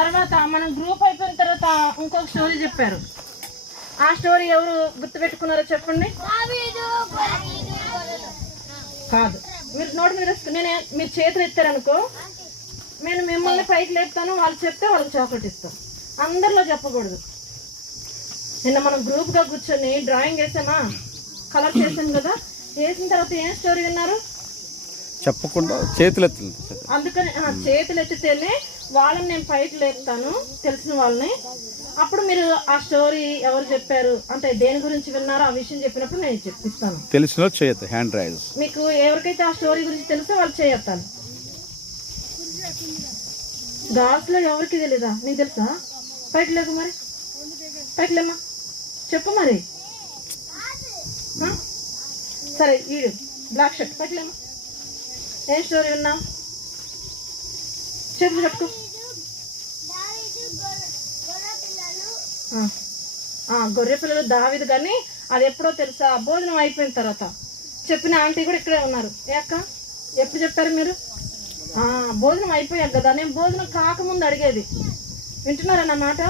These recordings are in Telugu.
తర్వాత మనం గ్రూప్ అయిపోయిన తర్వాత ఇంకొక స్టోరీ చెప్పారు. ఆ స్టోరీ ఎవరు గుర్తుపెట్టుకున్నారో చెప్పండి. కాదు, మీరు నోటి మీద మీరు చేతులు ఎత్తారనుకో, నేను మిమ్మల్ని పైకి లేపుతాను, వాళ్ళు చెప్తే వాళ్ళకి చాక్లెట్ ఇస్తాం. అందరిలో చెప్పకూడదు. నిన్న మనం గ్రూప్గా కూర్చొని డ్రాయింగ్ వేసామా, కలర్ చేసాం కదా, వేసిన తర్వాత ఏం స్టోరీ విన్నారు? చెప్పకుండా చేతులు ఎత్తాలి. అందుకని చేతులు ఎత్తితేనే వాళ్ళని నేను పైకి లేపుతాను, తెలిసిన వాళ్ళని. అప్పుడు మీరు ఆ స్టోరీ ఎవరు చెప్పారు అంటే దేని గురించి విన్నారో ఆ విషయం చెప్పినప్పుడు నేను చెప్పిస్తాను. తెలిసిన చేయొద్దు, హ్యాండ్ రైజ్. మీకు ఎవరికైతే ఆ స్టోరీ గురించి తెలుసో వాళ్ళు చేయొత్తాను. గాల్స్లో ఎవరికి తెలీదా? నీకు తెలుసా? పైకి లేకు, మరి పైకి లేమ్మా, చెప్పు మరి. సరే, ఈడు బ్లాక్ షర్ట్ పైకి లేమ్మా, ఏం స్టోరీ విన్నా? చేతులు కట్టుకో. గొర్రె పిల్లలు దావీదు, కానీ అది ఎప్పుడో తెలుసా? భోజనం అయిపోయిన తర్వాత చెప్పిన ఆంటీ కూడా ఇక్కడే ఉన్నారు. ఏ అక్క, ఎప్పుడు చెప్పారు మీరు? భోజనం అయిపోయాక కదా, నేను భోజనం కాకముందు అడిగేది. వింటున్నారా నా మాట?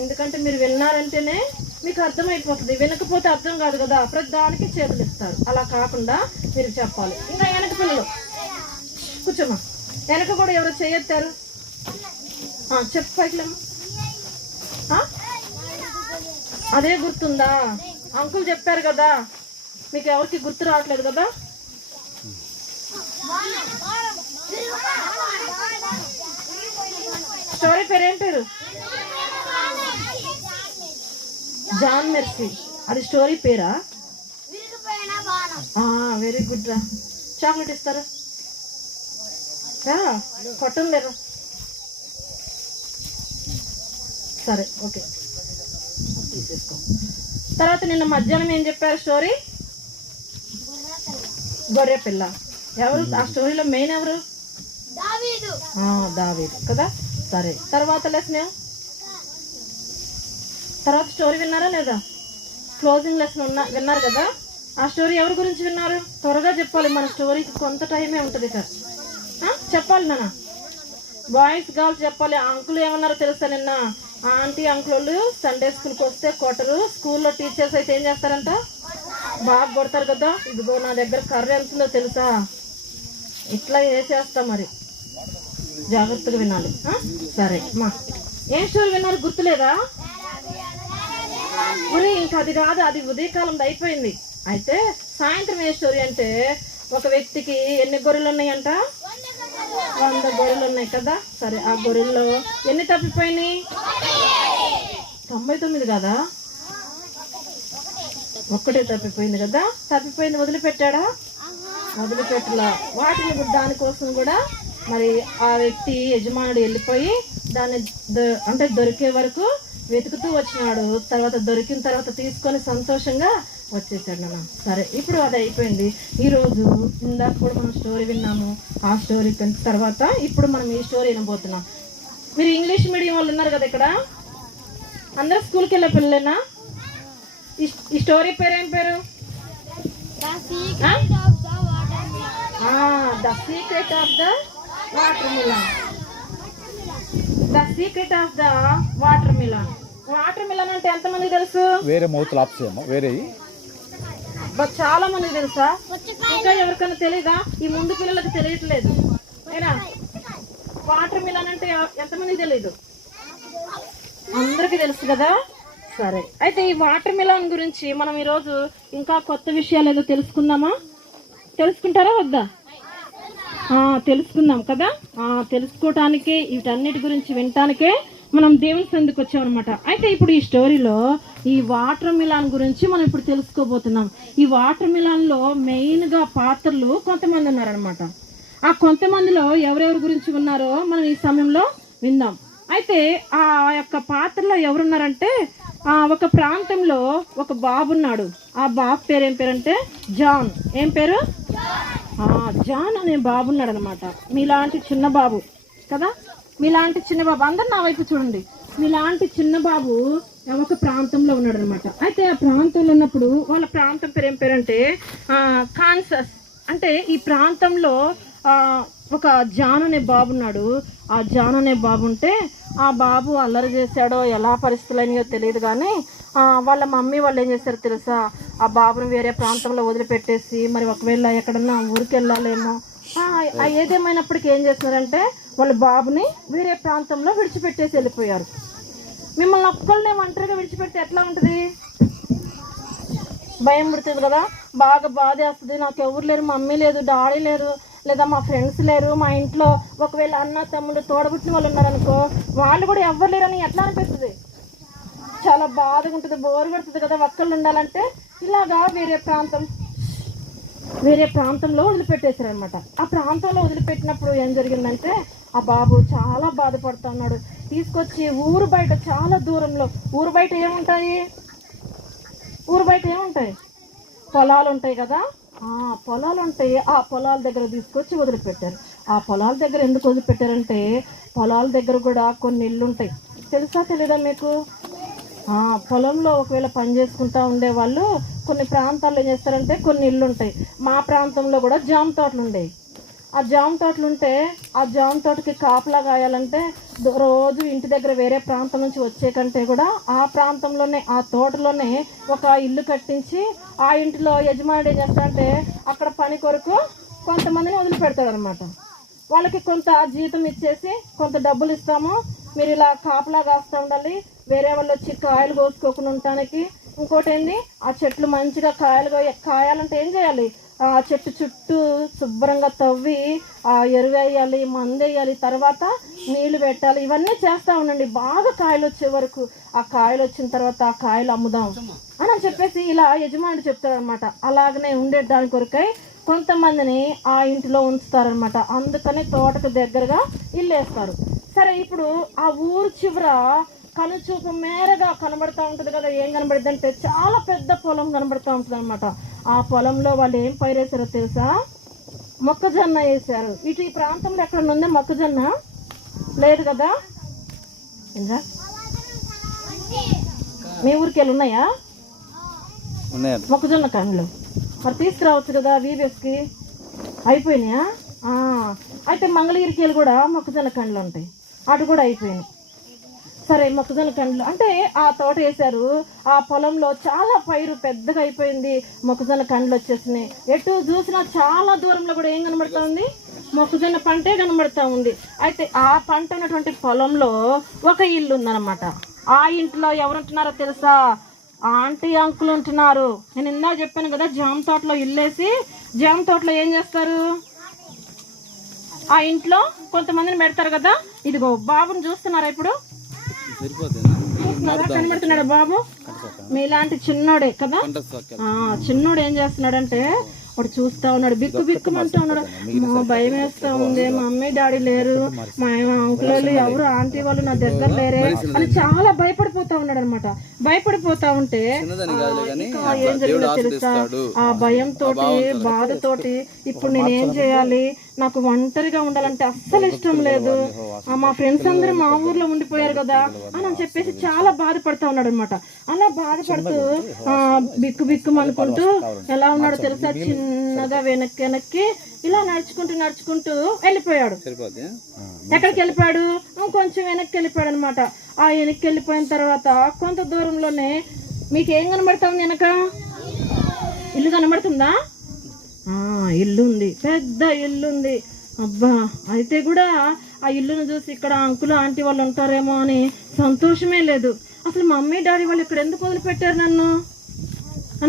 ఎందుకంటే మీరు విన్నారంటేనే మీకు అర్థమైపోతుంది, వినకపోతే అర్థం కాదు కదా. ప్రతి దానికి చేతులు ఇస్తారు. అలా కాకుండా మీరు చెప్పాలి. ఇంకా వెనక పిల్లలు కూర్చోమ్మా, వెనక కూడా ఎవరో చేయెత్తారు, చెప్పు పైకిలేమ్మా. అదే గుర్తుందా? అంకుల్ చెప్పారు కదా, మీకు ఎవరికి గుర్తు రావట్లేదు కదా? స్టోరీ పేరు ఏం పేరు? John Mercy. అది స్టోరీ పేరా? వెరీ గుడ్ రా. చాక్లెట్ ఇస్తారా? కొట్టం లేరా? సరే, ఓకే, తీసేసుకో. తర్వాత నిన్న మధ్యాహ్నం ఏం చెప్పారు స్టోరీ? గొర్రె పిల్ల. ఎవరు ఆ స్టోరీలో మెయిన్? ఎవరు? దావీదు కదా. సరే, తర్వాత లెసన్, తర్వాత స్టోరీ విన్నారా లేదా? క్లోజింగ్ లెసన్ విన్నారు కదా. ఆ స్టోరీ ఎవరి గురించి విన్నారు? త్వరగా చెప్పాలి, మన స్టోరీకి కొంత టైమే ఉంటుంది సార్. చెప్పాలి నాన్న. బాయ్స్ గర్ల్స్ చెప్పాలి. అంకుల్ ఏమన్నారో తెలుసా? నిన్న ఆంటీ అంకుల్ సండే స్కూల్కి వస్తే కొట్టరు, స్కూల్లో టీచర్స్ అయితే ఏం చేస్తారంట? బాగా కొడతారు కదా. ఇదిగో నా దగ్గర కర్ర ఎంతుందో తెలుసా? ఇట్లా వేసేస్తా, మరి జాగ్రత్తగా వినాలి. సరే మా, ఏం స్టోరీ విన్నారు? గుర్తులేదా? మరి ఇంకా అది కాదు, అది ఉదయకాలం అయిపోయింది. అయితే సాయంత్రం ఏ స్టోరీ అంటే, ఒక వ్యక్తికి ఎన్ని గొర్రెలు ఉన్నాయంట? 100 గొర్రెలు ఉన్నాయి కదా. సరే, ఆ గొర్రెల్లో ఎన్ని తప్పిపోయినాయి? 99 కదా, ఒక్కటే తప్పిపోయింది కదా. తప్పిపోయింది వదిలిపెట్టాడా? వదిలిపెట్టలా. వాటిని దానికోసం కూడా మరి ఆ వ్యక్తి యజమానుడు వెళ్ళిపోయి దాన్ని అంటే దొరికే వరకు వెతుకుతూ వచ్చినాడు. తర్వాత దొరికిన తర్వాత తీసుకొని సంతోషంగా వచ్చేసాడు నాన్న. సరే, ఇప్పుడు అది అయిపోయింది. ఈరోజు ఇందాక కూడా మనం స్టోరీ విన్నాము. ఆ స్టోరీ తర్వాత ఇప్పుడు మనం ఈ స్టోరీ వినబోతున్నాం. మీరు ఇంగ్లీష్ మీడియం వాళ్ళు ఉన్నారు కదా ఇక్కడ, అందరూ స్కూల్కి వెళ్ళే పిల్లలేనా? ఈ స్టోరీ పేరు ఏం పేరు? The secret of the watermelon. The secret of the watermelon. Watermelon అంటే ఎంతమందికి తెలుసు? వేరే మౌతులు ఆప్సేమో వేరే చాలా మందికి తెలుసా? ఇంకా ఎవరికైనా తెలీదా? ఈ ముందు పిల్లలకు తెలియట్లేదు. ఏనా వాటర్ మిలాన్ అంటే ఎంతమందికి తెలీదు? అందరికి తెలుసు కదా. సరే, అయితే ఈ వాటర్ మిలాన్ గురించి మనం ఈరోజు ఇంకా కొత్త విషయాలు ఏదో తెలుసుకుందామా? తెలుసుకుంటారా వద్దా? తెలుసుకుందాం కదా. తెలుసుకోవటానికే, వీటన్నిటి గురించి వినటానికే మనం దేవుని సందుకు వచ్చామన్నమాట. అయితే ఇప్పుడు ఈ స్టోరీలో ఈ వాటర్ మిలాన్ గురించి మనం ఇప్పుడు తెలుసుకోబోతున్నాం. ఈ వాటర్ మిలాన్లో మెయిన్గా పాత్రలు కొంతమంది ఉన్నారనమాట. ఆ కొంతమందిలో ఎవరెవరి గురించి ఉన్నారో మనం ఈ సమయంలో విందాం. అయితే ఆ యొక్క పాత్రలో ఎవరున్నారంటే, ఒక ప్రాంతంలో ఒక బాబు ఉన్నాడు. ఆ బాబు పేరు ఏం పేరంటే జాన్. ఏం పేరు? జాన్ అనే బాబు ఉన్నాడు అనమాట. మీలాంటి చిన్న బాబు కదా, మీలాంటి చిన్న బాబు. అందరు నా వైపు చూడండి. మీలాంటి చిన్న బాబు ఒక ప్రాంతంలో ఉన్నాడు అనమాట. అయితే ఆ ప్రాంతంలో ఉన్నప్పుడు వాళ్ళ ప్రాంతం పేరు ఏం పేరంటే కాన్సస్. అంటే ఈ ప్రాంతంలో ఒక జాన్ అనే బాబు ఉన్నాడు. ఆ జాన్ అనే బాబు ఉంటే ఆ బాబు అల్లరి చేశాడో ఎలా పరిస్థితులు అయినాయో తెలియదు, కానీ వాళ్ళ మమ్మీ వాళ్ళు ఏం చేశారో తెలుసా, ఆ బాబుని వేరే ప్రాంతంలో వదిలిపెట్టేసి మరి ఒకవేళ ఎక్కడన్నా ఊరికి వెళ్ళాలేమో ఏదేమైనప్పటికీ ఏం చేస్తున్నారంటే వాళ్ళ బాబుని వేరే ప్రాంతంలో విడిచిపెట్టేసి వెళ్ళిపోయారు. మిమ్మల్ని ఒక్కళ్ళనే ఒంటరిగా విడిచిపెడితే ఎట్లా ఉంటుంది? భయం పుడుతుంది కదా, బాగా బాధేస్తుంది. నాకు ఎవరు లేరు, మమ్మీ లేదు, డాడీ లేరు, లేదా మా ఫ్రెండ్స్ లేరు, మా ఇంట్లో ఒకవేళ అన్న తమ్ముడు తోడబుట్టిన వాళ్ళు ఉన్నారనుకో, వాళ్ళు కూడా ఎవరు లేరని ఎట్లా అనిపిస్తుంది? చాలా బాధగా ఉంటుంది, బోరు పడుతుంది కదా ఒక్కళ్ళు ఉండాలంటే. ఇలాగా వేరే ప్రాంతంలో వదిలిపెట్టేశారు అనమాట. ఆ ప్రాంతంలో వదిలిపెట్టినప్పుడు ఏం జరిగిందంటే ఆ బాబు చాలా బాధపడుతూ ఉన్నాడు. తీసుకొచ్చి ఊరు బయట చాలా దూరంలో, ఊరు బయట ఏముంటాయి? పొలాలు ఉంటాయి కదా, పొలాలు ఉంటాయి. ఆ పొలాల దగ్గర తీసుకొచ్చి వదిలిపెట్టారు. ఆ పొలాల దగ్గర ఎందుకు వదిలిపెట్టారంటే పొలాల దగ్గర కూడా కొన్ని ఇళ్ళు ఉంటాయి. తెలుసా తెలీదా మీకు? పొలంలో ఒకవేళ పని చేసుకుంటూ ఉండేవాళ్ళు కొన్ని ప్రాంతాల్లో ఏం చేస్తారంటే కొన్ని ఇళ్ళు ఉంటాయి. మా ప్రాంతంలో కూడా జామ తోటలు ఉండేవి. ఆ జామ తోటలు ఉంటే ఆ జామ తోటకి కాపలా కాయాలంటే రోజు ఇంటి దగ్గర వేరే ప్రాంతం నుంచి వచ్చే కంటే కూడా ఆ ప్రాంతంలోనే ఆ తోటలోనే ఒక ఇల్లు కట్టించి ఆ ఇంటిలో యజమానుడు ఏం చేస్తాడంటే అక్కడ పని కొరకు కొంతమందిని వదిలిపెడతాడు అనమాట. వాళ్ళకి కొంత జీతం ఇచ్చేసి కొంత డబ్బులు ఇస్తాము, మీరు ఇలా కాపలా కాస్తూ ఉండాలి, వేరే వాళ్ళు వచ్చి కాయలు కోసుకోకుండా ఉండటానికి. ఇంకోటి ఏంది, ఆ చెట్లు మంచిగా కాయాలంటే ఏం చేయాలి? ఆ చెట్టు చుట్టూ శుభ్రంగా తవ్వి ఎరువు వేయాలి, మందు వేయాలి, తర్వాత నీళ్లు పెట్టాలి. ఇవన్నీ చేస్తూ ఉండండి బాగా కాయలు వచ్చే వరకు. ఆ కాయలు వచ్చిన తర్వాత ఆ కాయలు అమ్ముదాం అని చెప్పేసి ఇలా యజమానుడు చెప్తాడనమాట. అలాగనే ఉండే దాని కొరకై కొంతమందిని ఆ ఇంటిలో ఉంచుతారనమాట. అందుకని తోటకు దగ్గరగా ఇల్లు వేస్తారు. సరే, ఇప్పుడు ఆ ఊరు చివర కనుచూపు మేరగా కనబడతా ఉంటుంది కదా. ఏం కనబడుద్ది అంటే చాలా పెద్ద పొలం కనబడతా ఉంటుంది అనమాట. ఆ పొలంలో వాళ్ళు ఏం పైరేసారో తెలుసా? మొక్కజొన్న వేసారు. ఇటు ఈ ప్రాంతంలో ఎక్కడ ఉందే మొక్కజొన్న లేదు కదా. మీ ఊరికి వెళ్ళి ఉన్నాయా మొక్కజొన్న కండ్లు? మరి తీసుకురావచ్చు కదా వీబీఎస్కి. అయిపోయినాయా? అయితే మంగళగిరికి కూడా మొక్కజొన్న కండ్లు ఉంటాయి, అటు కూడా అయిపోయినాయి. సరే, మొక్కజొన్న కండ్లు అంటే ఆ తోట వేశారు. ఆ పొలంలో చాలా పైరు పెద్దగా అయిపోయింది, మొక్కజొన్న కండ్లు వచ్చేసినాయి. ఎటు చూసినా చాలా దూరంలో కూడా ఏం కనబడతా ఉంది? మొక్కజొన్న పంటే కనబడతా ఉంది. అయితే ఆ పంట ఉన్నటువంటి పొలంలో ఒక ఇల్లు ఉందన్నమాట. ఆ ఇంట్లో ఎవరు ఉంటున్నారో తెలుసా? ఆంటీ అంకుల్ ఉంటున్నారు. నేను ఇందాక చెప్పాను కదా, జామ తోటలో ఇల్లేసి జామ తోటలో ఏం చేస్తారు? ఆ ఇంట్లో కొంతమందిని పెడతారు కదా. ఇదిగో బాబుని చూస్తున్నారా? ఇప్పుడు కనబడుతున్నాడు బాబు, మీలాంటి చిన్నోడే కదా. చిన్నోడు ఏం చేస్తున్నాడంటే వాడు చూస్తా ఉన్నాడు, బిక్కు బిక్కుమంటూ ఉన్నాడు. మా భయం వేస్తా ఉంది, మా మమ్మీ డాడీ లేరు, మా అంకుల్ వాళ్ళు ఎవరు ఆంటీ వాళ్ళు నా దగ్గర లేరే అని చాలా భయపడిపోతా ఉన్నాడు అనమాట. భయపడిపోతా ఉంటే ఏం జరిగిందో తెలుసా? ఆ భయంతో బాధతోటి ఇప్పుడు నేనేం చేయాలి, నాకు ఒంటరిగా ఉండాలంటే అస్సలు ఇష్టం లేదు, మా ఫ్రెండ్స్ అందరూ మా ఊర్లో ఉండిపోయారు కదా అని చెప్పేసి చాలా బాధపడతా ఉన్నాడు అనమాట. అలా బాధపడుతూ బిక్కు బిక్కు అనుకుంటూ ఎలా ఉన్నాడో తెలుసా? చిన్నగా వెనక్కి ఇలా నడుచుకుంటూ వెళ్ళిపోయాడు. ఎక్కడికి వెళ్ళిపోయాడు? కొంచెం వెనక్కి వెళ్ళిపోయాడు అనమాట. ఆ వెనక్కి వెళ్ళిపోయిన తర్వాత కొంత దూరంలోనే మీకు ఏం కనబడతా ఉంది? వెనక ఇల్లు కనబడుతుందా? ఇల్లు ఉంది, పెద్ద ఇల్లు ఉంది. అబ్బా, అయితే కూడా ఆ ఇల్లును చూసి ఇక్కడ అంకుల్ ఆంటీ వాళ్ళు ఉంటారేమో అని సంతోషమే లేదు. అసలు మమ్మీ డాడీ వాళ్ళు ఇక్కడ ఎందుకు వదిలిపెట్టారు నన్ను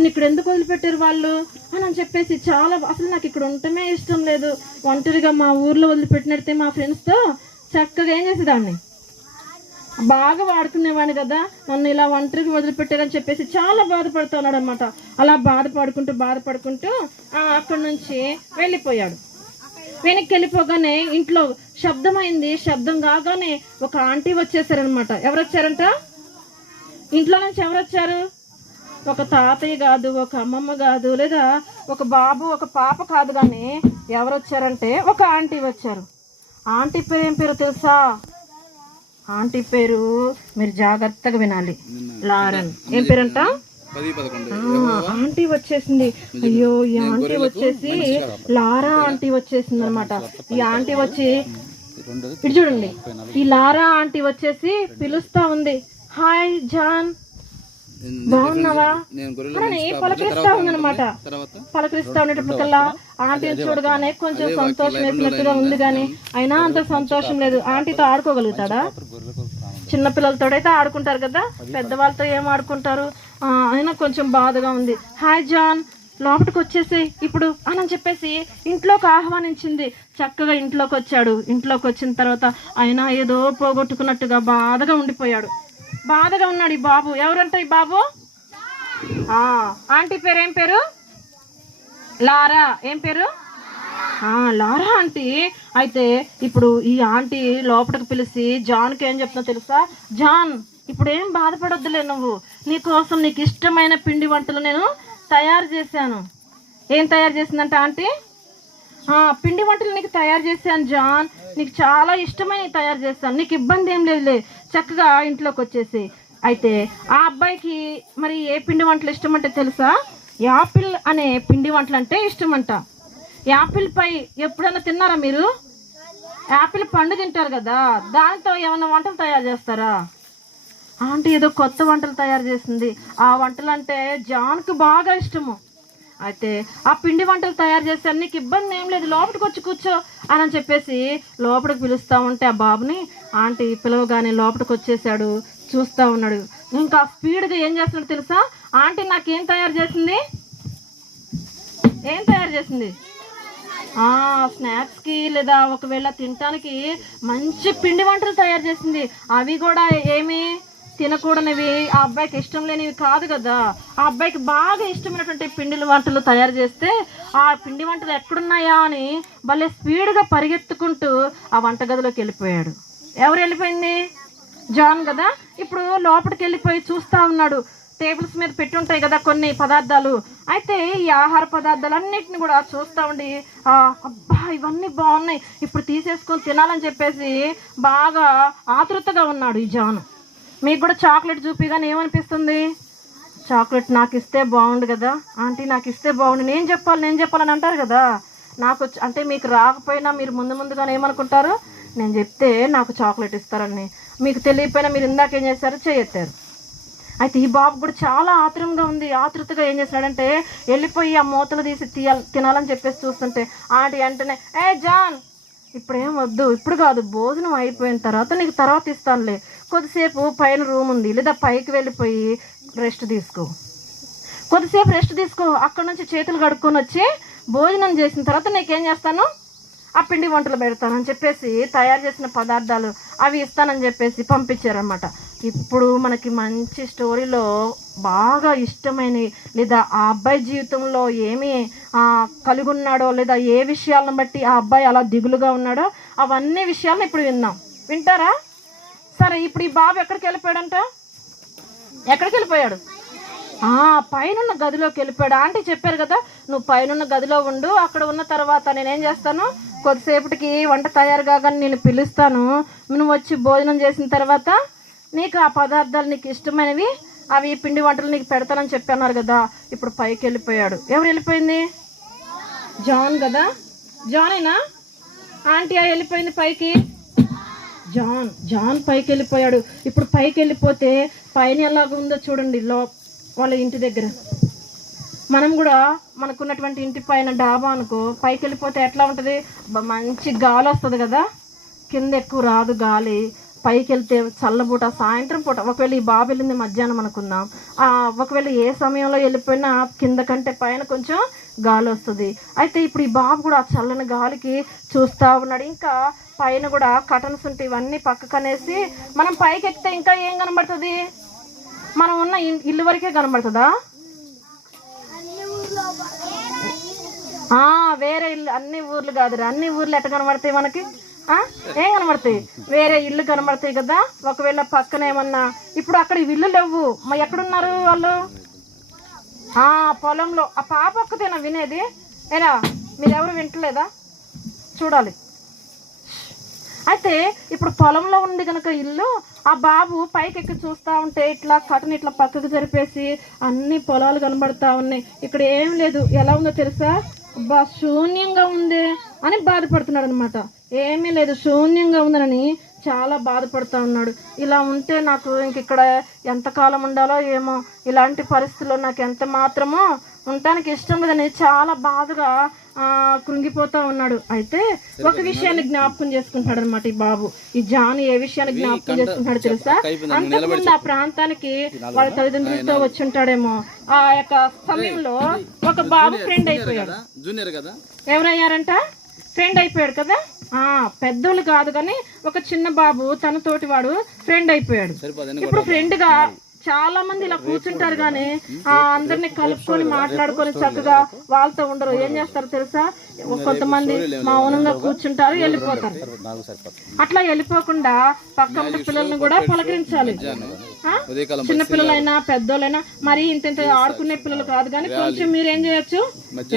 ఇక్కడ ఎందుకు వదిలిపెట్టారు వాళ్ళు అని చెప్పేసి చాలా, అసలు నాకు ఇక్కడ ఉండటమే ఇష్టం లేదు, ఒంటరిగా మా ఊర్లో వదిలిపెట్టినట్టే మా ఫ్రెండ్స్తో చక్కగా ఏం చేసేదాన్ని, బాగా వాడుకునేవాడిని కదా, నన్ను ఇలా ఒంటరికి వదిలిపెట్టారని చెప్పేసి చాలా బాధపడుతున్నాడు అనమాట. అలా బాధపడుకుంటూ అక్కడి నుంచి వెళ్ళిపోయాడు. వెనక్కి వెళ్ళిపోగానే ఇంట్లో శబ్దం అయింది. శబ్దం కాగానే ఒక ఆంటీ వచ్చేసారనమాట. ఎవరు వచ్చారంట? ఇంట్లో నుంచి ఎవరు వచ్చారు? ఒక తాతయ్య కాదు, ఒక అమ్మమ్మ కాదు, లేదా ఒక బాబు ఒక పాప కాదు, కానీ ఎవరు వచ్చారంటే ఒక ఆంటీ వచ్చారు. ఆంటీ పేరు ఏం పేరు తెలుసా? ఆంటీ పేరు మీరు జాగ్రత్తగా వినాలి, లారెన్. ఏం పేరంట? ఆంటీ వచ్చేసింది. అయ్యో ఈ ఆంటీ వచ్చేసి లారా ఆంటీ వచ్చేసింది అనమాట. ఈ ఆంటీ వచ్చి ఇటు చూడండి, ఈ లారా ఆంటీ వచ్చేసి పిలుస్తా ఉంది, హాయ్ జాన్ బాగున్నావా అని పలకరిస్తా ఉందన్నమాట. పలకరిస్తా ఉండేటప్పటికల్లా ఆంటీని చూడగానే కొంచెం సంతోషం వేసినట్టుగా ఉంది, కానీ అయినా అంత సంతోషం లేదు. ఆంటీతో ఆడుకోగలుగుతాడా? చిన్నపిల్లలతో అయితే ఆడుకుంటారు కదా, పెద్దవాళ్ళతో ఏం ఆడుకుంటారు? అయినా కొంచెం బాధగా ఉంది. హాయ్ జాన్ లోపలికి వచ్చేసి ఇప్పుడు అని చెప్పేసి ఇంట్లోకి ఆహ్వానించింది. చక్కగా ఇంట్లోకి వచ్చాడు. ఇంట్లోకి వచ్చిన తర్వాత అయినా ఏదో పోగొట్టుకున్నట్టుగా బాధగా ఉండిపోయాడు. బాధగా ఉన్నాడు ఈ బాబు. ఎవరంట ఈ బాబు? ఆంటీ పేరు ఏం పేరు? లారా. ఏం పేరు? లారా ఆంటీ. అయితే ఇప్పుడు ఈ ఆంటీ లోపలికి పిలిచి జాన్కి ఏం చెప్తున్నా తెలుసా? జాన్ ఇప్పుడు ఏం బాధపడొద్దులే, నువ్వు నీకోసం నీకు ఇష్టమైన పిండి వంటలు నేను తయారు చేశాను. ఏం తయారు చేసిందంటే ఆంటీ? పిండి వంటలు నీకు తయారు చేశాను జాన్, నీకు చాలా ఇష్టమైన తయారు చేస్తాను, నీకు ఇబ్బంది ఏం లేదులే, చక్కగా ఇంట్లోకి వచ్చేసి. అయితే ఆ అబ్బాయికి మరి ఏ పిండి వంటలు ఇష్టం అంటే తెలుసా? యాపిల్ అనే పిండి వంటలు అంటే ఇష్టమంట. యాపిల్ పై ఎప్పుడైనా తిన్నారా మీరు? యాపిల్ పండు తింటారు కదా, దానితో ఏమైనా వంటలు తయారు చేస్తారా? ఆంటీ ఏదో కొత్త వంటలు తయారు చేసింది. ఆ వంటలు అంటే జాన్కు బాగా ఇష్టము. అయితే ఆ పిండి వంటలు తయారు చేశాను, నీకు ఇబ్బంది ఏం లేదు, లోపలికి వచ్చి కూర్చో అని చెప్పేసి లోపలికి పిలుస్తూ ఉంటే ఆ బాబుని ఆంటీ పిలవగానే లోపలికి వచ్చేసాడు. చూస్తూ ఉన్నాడు. ఇంకా స్పీడ్గా ఏం చేస్తున్నాడు తెలుసా? ఆంటీ నాకేం తయారు చేసింది? ఏం తయారు చేసింది? స్నాక్స్కి లేదా ఒకవేళ తినటానికి మంచి పిండి వంటలు తయారు చేసింది. అవి కూడా ఏమి తినకూడనివి, ఆ అబ్బాయికి ఇష్టం లేనివి కాదు కదా. ఆ అబ్బాయికి బాగా ఇష్టమైనటువంటి పిండి వంటలు తయారు చేస్తే ఆ పిండి వంటలు ఎక్కడున్నాయా అని భలే స్పీడ్గా పరిగెత్తుకుంటూ ఆ వంటగదిలోకి వెళ్ళిపోయాడు. ఎవరు వెళ్ళిపోయింది? జాన్ కదా. ఇప్పుడు లోపలికి వెళ్ళిపోయి చూస్తూ ఉన్నాడు. టేబుల్స్ మీద పెట్టి ఉంటాయి కదా కొన్ని పదార్థాలు. అయితే ఈ ఆహార పదార్థాలన్నిటిని కూడా చూస్తూ ఉండి అబ్బా ఇవన్నీ బాగున్నాయి, ఇప్పుడు తీసేసుకొని తినాలని చెప్పేసి బాగా ఆతృతగా ఉన్నాడు ఈ జాను. మీకు కూడా చాక్లెట్ చూపిగానే ఏమనిపిస్తుంది? చాక్లెట్ నాకు ఇస్తే బాగుండు కదా ఆంటీ, నాకు ఇస్తే బాగుండు, నేను చెప్పాలని అంటారు కదా. నాకు అంటే మీకు రాకపోయినా మీరు ముందుగానే ఏమనుకుంటారు? నేను చెప్తే నాకు చాక్లెట్ ఇస్తారని. మీకు తెలియకపోయినా మీరు ఇందాకేం చేశారు? చేయెత్తారు. అయితే ఈ బాబు కూడా చాలా ఆత్రంగా ఉంది. ఆతృతగా ఏం చేస్తున్నాడంటే వెళ్ళిపోయి ఆ మూతలు తీసి తినాలని చెప్పేసి చూస్తుంటే ఆంటీ వెంటనే జాన్ ఇప్పుడేం వద్దు, ఇప్పుడు కాదు, భోజనం అయిపోయిన తర్వాత నీకు తర్వాత ఇస్తానులే, కొద్దిసేపు పైన రూమ్ ఉంది లేదా పైకి వెళ్ళిపోయి రెస్ట్ తీసుకో, కొద్దిసేపు రెస్ట్ తీసుకో, అక్కడ నుంచి చేతులు కడుక్కొని వచ్చి భోజనం చేసిన తర్వాత నీకేం చేస్తాను? ఆ పిండి వంటలు పెడతానని చెప్పేసి తయారు చేసిన పదార్థాలు అవి ఇస్తానని చెప్పేసి పంపించారనమాట. ఇప్పుడు మనకి మంచి స్టోరీలో బాగా ఇష్టమైనవి లేదా ఆ అబ్బాయి జీవితంలో ఏమి కలిగి ఉన్నాడో లేదా ఏ విషయాలను బట్టి ఆ అబ్బాయి అలా దిగులుగా ఉన్నాడో అవన్నీ విషయాలను ఇప్పుడు వింటారా? సరే, ఇప్పుడు ఈ బాబు ఎక్కడికి వెళ్ళిపోయాడంట? ఎక్కడికి వెళ్ళిపోయాడు? పైనున్న గదిలోకి వెళ్ళిపోయాడు. ఆంటీ చెప్పారు కదా, నువ్వు పైనున్న గదిలో ఉండు, అక్కడ ఉన్న తర్వాత నేనేం చేస్తాను, కొద్దిసేపటికి వంట తయారు కాగానే నేను పిలుస్తాను, నువ్వు వచ్చి భోజనం చేసిన తర్వాత నీకు ఆ పదార్థాలు నీకు ఇష్టమైనవి అవి పిండి వంటలు నీకు పెడతానని చెప్పన్నారు కదా. ఇప్పుడు పైకి వెళ్ళిపోయాడు. ఎవరు వెళ్ళిపోయింది? జాన్ కదా. జానేనా ఆంటీ వెళ్ళిపోయింది పైకి? జాన్ పైకి వెళ్ళిపోయాడు. ఇప్పుడు పైకి వెళ్ళిపోతే పైన ఎలాగ ఉందో చూడండి. వాళ్ళ ఇంటి దగ్గర మనం కూడా మనకున్నటువంటి ఇంటి పైన డాబా అనుకో, పైకి వెళ్ళిపోతే ఎట్లా ఉంటుంది? మంచి గాలి వస్తుంది కదా, కింద ఎక్కువ రాదు గాలి. పైకి వెళ్తే చల్లబూట, సాయంత్రం పూట, ఒకవేళ ఈ బాబు వెళ్ళింది మధ్యాహ్నం అనుకుందాం, ఒకవేళ ఏ సమయంలో వెళ్ళిపోయినా కింద కంటే పైన కొంచెం గాలి వస్తుంది. అయితే ఇప్పుడు ఈ బాబు కూడా ఆ చల్లని గాలికి చూస్తూ ఉన్నాడు. ఇంకా పైన కూడా కటన్స్ ఉంటాయి, ఇవన్నీ పక్కకనేసి మనం పైకి ఎక్కితే ఇంకా ఏం కనబడుతుంది? మనం ఉన్న ఇల్లు వరకే కనబడుతుందా? వేరే ఇల్లు, అన్ని ఊర్లు కాదురా, అన్ని ఊర్లు ఎట్ట కనబడతాయి మనకి? ఏం కనబడతాయి? వేరే ఇల్లు కనబడతాయి కదా. ఒకవేళ పక్కన ఏమన్నా, ఇప్పుడు అక్కడ ఇల్లు లేవు, మరి ఎక్కడున్నారు వాళ్ళు? పొలంలో. ఆ పాప ఒక్కతేనా వినేది? ఏనా మీరెవరు వింటలేదా? చూడాలి. అయితే ఇప్పుడు పొలంలో ఉంది కనుక ఇల్లు, ఆ బాబు పైకి ఎక్కి చూస్తూ ఉంటే ఇట్లా కటన్ ఇట్లా పక్కకు జరిపేసి అన్ని పొలాలు కనబడతా ఉన్నాయి, ఇక్కడ ఏం లేదు, ఎలా ఉందో తెలుసా, శూన్యంగా ఉంది అని బాధపడుతున్నాడు అనమాట. ఏమీ లేదు, శూన్యంగా ఉందని చాలా బాధపడుతూ ఉన్నాడు. ఇలా ఉంటే నాకు ఇంక ఇక్కడ ఎంతకాలం ఉండాలో ఏమో, ఇలాంటి పరిస్థితుల్లో నాకు ఎంత మాత్రమో ఉండటానికి ఇష్టం లేదని చాలా బాధగా కృంగిపోతా ఉన్నాడు. అయితే ఒక విషయాన్ని జ్ఞాపకం చేసుకుంటాడు అనమాట ఈ బాబు. ఈ జాన్ ఏ విషయాన్ని జ్ఞాపకం చేసుకుంటాడు తెలుసా, అంతకుముందు ఆ ప్రాంతానికి వాళ్ళ తల్లిదండ్రులతో వచ్చి ఉంటాడేమో. ఆ యొక్క సమయంలో ఒక బాబు ఫ్రెండ్ అయిపోయాడు. ఎవరయ్యారంట? ఫ్రెండ్ అయిపోయాడు కదా. పెద్దోళ్ళు కాదు కానీ ఒక చిన్న బాబు తన తోటి వాడు ఫ్రెండ్ అయిపోయాడు. ఇప్పుడు ఫ్రెండ్ గా చాలా మంది ఇలా కూర్చుంటారు కానీ అందరిని కలుపుకొని మాట్లాడుకొని చక్కగా వాళ్ళతో ఉండరు. ఏం చేస్తారు తెలుసా, కొంతమంది మౌనంగా కూర్చుంటారు, వెళ్ళిపోతారు. అట్లా వెళ్ళిపోకుండా పక్కన పిల్లల్ని కూడా పలకరించాలి. చిన్న పిల్లలైనా పెద్దోళ్ళైనా మరి ఇంత ఆడుకునే పిల్లలు కాదు కానీ కొంచెం మీరేం చేయొచ్చు,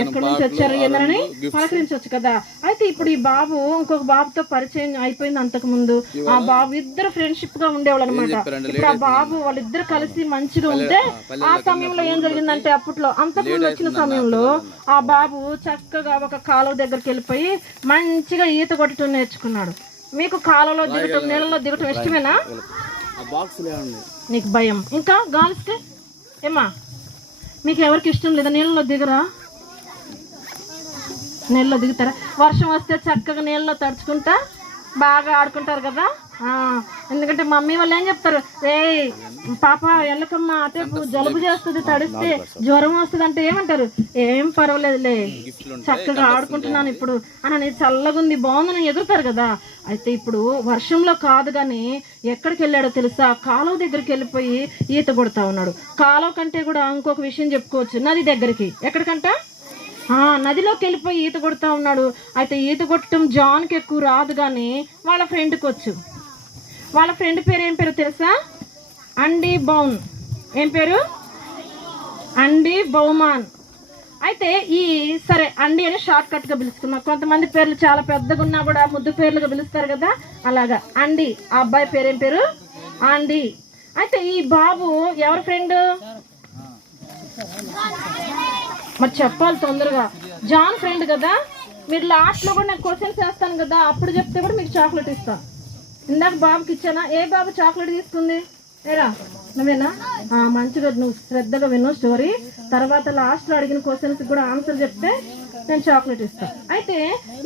ఎక్కడి నుంచి వచ్చారు ఏందని పలకరించవచ్చు కదా. అయితే ఇప్పుడు ఈ బాబు ఇంకొక బాబుతో పరిచయం అయిపోయింది. అంతకు ముందు ఆ బాబు ఇద్దరు ఫ్రెండ్షిప్ గా ఉండేవాళ్ళు అనమాట. ఇప్పుడు ఆ బాబు వాళ్ళిద్దరు కలిసి మంచిగా ఉంటే ఆ సమయంలో ఏం జరిగిందంటే, అప్పట్లో అంతకుముందు వచ్చిన సమయంలో ఆ బాబు చక్కగా ఒక కాలువ దగ్గరికి వెళ్ళిపోయి మంచిగా ఈత కొట్టడం నేర్చుకున్నాడు. మీకు కాలువలో దిగటం నీళ్ళలో దిగటం ఇష్టమేనా? నీకు భయం ఇంకా గాలిస్తే ఏమా? మీకు ఎవరికి ఇష్టం లేదా నీళ్ళలో దిగరా? నీళ్ళలో దిగుతారా? వర్షం వస్తే చక్కగా నీళ్ళలో తడుచుకుంటా బాగా ఆడుకుంటారు కదా. ఎందుకంటే మమ్మీ వాళ్ళు ఏం చెప్తారు, ఏ పాప వెళ్ళకమ్మా, అతే జలుబు చేస్తుంది, తడిస్తే జ్వరం వస్తుంది అంటే ఏమంటారు, ఏం పర్వాలేదులే చక్కగా ఆడుకుంటున్నాను ఇప్పుడు అని, చల్లగుంది బాగుందని ఎదురుతారు కదా. అయితే ఇప్పుడు వర్షంలో కాదు కానీ ఎక్కడికి వెళ్ళాడో తెలుసా, కాలువ దగ్గరికి వెళ్ళిపోయి ఈత కొడతా ఉన్నాడు. కాలువ కంటే కూడా ఇంకొక విషయం చెప్పుకోవచ్చు, నది దగ్గరికి. ఎక్కడికంట? నదిలోకి వెళ్ళిపోయి ఈత కొడతా ఉన్నాడు. అయితే ఈత కొట్టడం జాన్కి ఎక్కువ రాదు కానీ వాళ్ళ ఫ్రెండ్కి వచ్చు. వాళ్ళ ఫ్రెండ్ పేరు ఏం పేరు తెలుసా? అండీ బౌన్. ఏం పేరు? అండీ బౌమాన్. అయితే సరే అండీ అని షార్ట్ కట్గా పిలుచుకున్నాం. కొంతమంది పేర్లు చాలా పెద్దగా ఉన్నా కూడా ముద్దు పేర్లుగా పిలుస్తారు కదా, అలాగా అండీ. ఆ అబ్బాయి పేరేం పేరు? అండీ. అయితే ఈ బాబు ఎవరి ఫ్రెండ్? మరి చెప్పాలి తొందరగా. జాన్ ఫ్రెండ్ కదా. మీరు లాస్ట్లో కూడా నేను క్వశ్చన్స్ వేస్తాను కదా, అప్పుడు చెప్తే కూడా మీకు చాక్లెట్ ఇస్తాను. ఇందాక బాబుకి ఇచ్చానా? ఏ బాబు చాక్లెట్ తీసుకుంది? ఏరా నువ్వేనా? మంచిగా నువ్వు శ్రద్ధగా విను స్టోరీ. తర్వాత లాస్ట్లో అడిగిన క్వశ్చన్స్ కూడా ఆన్సర్ చెప్తే నేను చాక్లెట్ ఇస్తాను. అయితే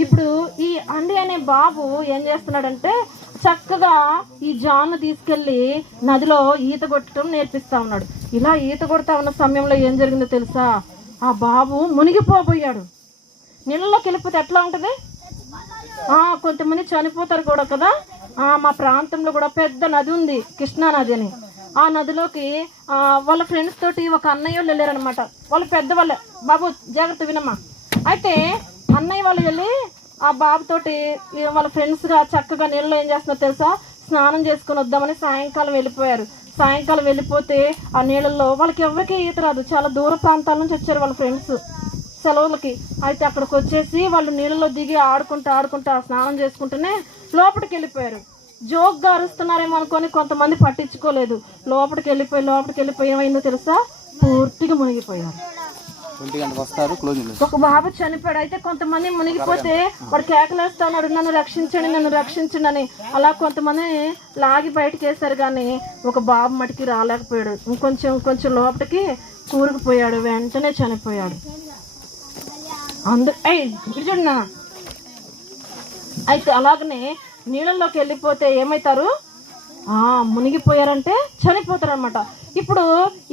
ఇప్పుడు ఈ అండి అనే బాబు ఏం చేస్తున్నాడంటే చక్కగా ఈ జాన్ను తీసుకెళ్ళి నదిలో ఈత కొట్టడం నేర్పిస్తా ఉన్నాడు. ఇలా ఈత కొడతా ఉన్న సమయంలో ఏం జరిగిందో తెలుసా, ఆ బాబు మునిగిపోబోయాడు. నీళ్ళలోకి వెళ్ళిపోతే ఎట్లా ఉంటుంది? కొంతమంది చనిపోతారు కూడా కదా. మా ప్రాంతంలో కూడా పెద్ద నది ఉంది, కృష్ణా నది అని. ఆ నదిలోకి వాళ్ళ ఫ్రెండ్స్ తోటి ఒక అన్నయ్య వాళ్ళు వెళ్ళారనమాట. వాళ్ళు పెద్దవాళ్ళే. బాబు జాగ్రత్త వినమ్మా. అయితే అన్నయ్య వాళ్ళు వెళ్ళి ఆ బాబుతోటి వాళ్ళ ఫ్రెండ్స్గా చక్కగా నీళ్ళలో ఏం చేస్తున్నారో తెలుసా, స్నానం చేసుకొని వద్దామని సాయంకాలం వెళ్ళిపోయారు. సాయంకాలం వెళ్ళిపోతే ఆ నీళ్ళల్లో వాళ్ళకి ఎవరికి ఈత రాదు, చాలా దూర ప్రాంతాల నుంచి వచ్చారు వాళ్ళ ఫ్రెండ్స్ సెలవులకి. అయితే అక్కడికి వచ్చేసి వాళ్ళు నీళ్ళలో దిగి ఆడుకుంటా స్నానం చేసుకుంటూనే లోపలికి వెళ్ళిపోయారు. జోక్గా అరుస్తున్నారేమో అనుకొని కొంతమంది పట్టించుకోలేదు. లోపలికి వెళ్ళిపోయి ఏమైందో తెలుసా, పూర్తిగా మునిగిపోయారు. ఒక బాబు చనిపోయాడు. అయితే కొంతమంది మునిగిపోతే వాడు కేకలేస్తా ఉన్నాడు, నన్ను రక్షించండి అని. అలా కొంతమంది లాగి బయటకు వేశారు కానీ ఒక బాబు మటుకి రాలేకపోయాడు. ఇంకొంచెం లోపలికి కూరుకుపోయాడు, వెంటనే చనిపోయాడు. చూడన్నా. అయితే అలాగనే నీళ్ళల్లోకి వెళ్ళిపోతే ఏమవుతారు, మునిగిపోయారంటే చనిపోతారు అనమాట. ఇప్పుడు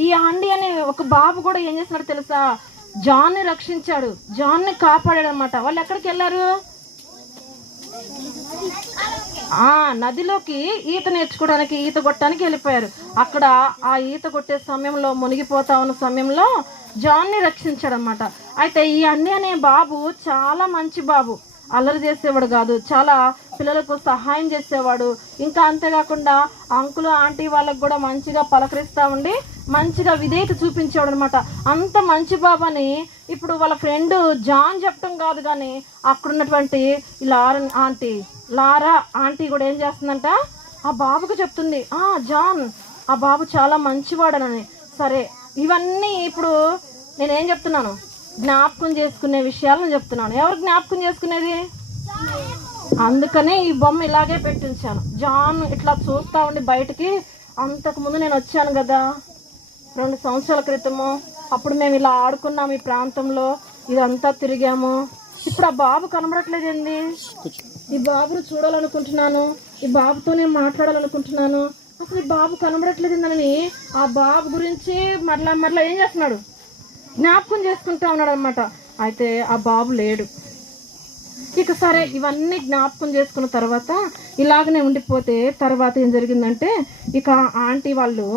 ఈ అండి అనే ఒక బాబు కూడా ఏం చేస్తున్నాడు తెలుసా, జాన్ని రక్షించాడు, జాన్ని కాపాడాడు అనమాట. వాళ్ళు ఎక్కడికి వెళ్ళారు? నదిలోకి ఈత నేర్చుకోవడానికి, ఈత కొట్టడానికి వెళ్ళిపోయారు. అక్కడ ఆ ఈత కొట్టే సమయంలో, మునిగిపోతా ఉన్న సమయంలో జాన్ని రక్షించాడు అనమాట. అయితే ఈ అండి అనే బాబు చాలా మంచి బాబు, అల్లరి చేసేవాడు కాదు, చాలా పిల్లలకు సహాయం చేసేవాడు. ఇంకా అంతేకాకుండా అంకులు ఆంటీ వాళ్ళకు కూడా మంచిగా పలకరిస్తూ ఉండి మంచిగా విధేయత చూపించేవాడు అనమాట. అంత మంచి బాబాని ఇప్పుడు వాళ్ళ ఫ్రెండ్ జాన్ చెప్పడం కాదు కానీ అక్కడ ఉన్నటువంటి ఇలా ఆంటీ లారా ఆంటీ కూడా ఏం చేస్తుందంట, ఆ బాబుకు చెప్తుంది, జాన్ ఆ బాబు చాలా మంచివాడనని. సరే, ఇవన్నీ ఇప్పుడు నేనేం చెప్తున్నాను, జ్ఞాపకం చేసుకునే విషయాలను చెప్తున్నాను. ఎవరు జ్ఞాపకం చేసుకునేది? అందుకనే ఈ బొమ్మ ఇలాగే పెట్టించాను. జాన్ ఇట్లా చూస్తూ ఉండి బయటికి, అంతకుముందు నేను వచ్చాను కదా 2 సంవత్సరాల క్రితము, అప్పుడు మేము ఇలా ఆడుకున్నాము ఈ ప్రాంతంలో, ఇదంతా తిరిగాము. ఇప్పుడు ఆ బాబు కనబడట్లేదు ఏంది? ఈ బాబును చూడాలనుకుంటున్నాను, ఈ బాబుతో నేను మాట్లాడాలనుకుంటున్నాను, అసలు ఈ బాబు కనబడట్లేదు అని ఆ బాబు గురించి మరలా ఏం చేస్తున్నాడు, జ్ఞాపకం చేసుకుంటా ఉన్నాడు అనమాట. అయితే ఆ బాబు లేడు. ఇక సరే, ఇవన్నీ జ్ఞాపకం చేసుకున్న తర్వాత ఇలాగనే ఉండిపోతే తర్వాత ఏం జరిగిందంటే, ఇక ఆంటీ వాళ్ళు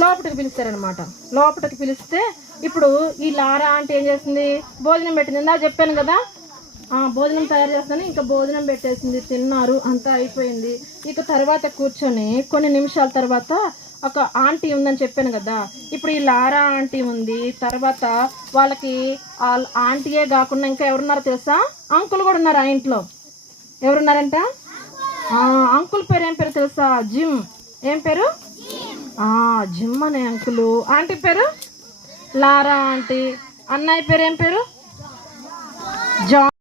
లోపలికి పిలుస్తారనమాట. లోపలికి పిలిస్తే ఇప్పుడు ఈ లారా ఆంటీ ఏం చేసింది, భోజనం పెట్టింది. ఇందా చెప్పాను కదా, భోజనం తయారు చేస్తాను, ఇంకా భోజనం పెట్టేసింది, తిన్నారు, అంతా అయిపోయింది. ఇక తర్వాత కూర్చొని కొన్ని నిమిషాల తర్వాత ఒక ఆంటీ ఉందని చెప్పాను కదా, ఇప్పుడు ఈ లారా ఆంటీ ఉంది. తర్వాత వాళ్ళకి ఆంటీయే కాకుండా ఇంకా ఎవరున్నారో తెలుసా, అంకుల్ కూడా ఉన్నారు ఆ ఇంట్లో. ఎవరున్నారంట? అంకుల్ పేరు ఏం పేరు తెలుసా? జిమ్. ఏం పేరు? జిమ్ అనే అంకులు. ఆంటీ పేరు లారా ఆంటీ. అన్నయ్య పేరు ఏం పేరు? జాన్.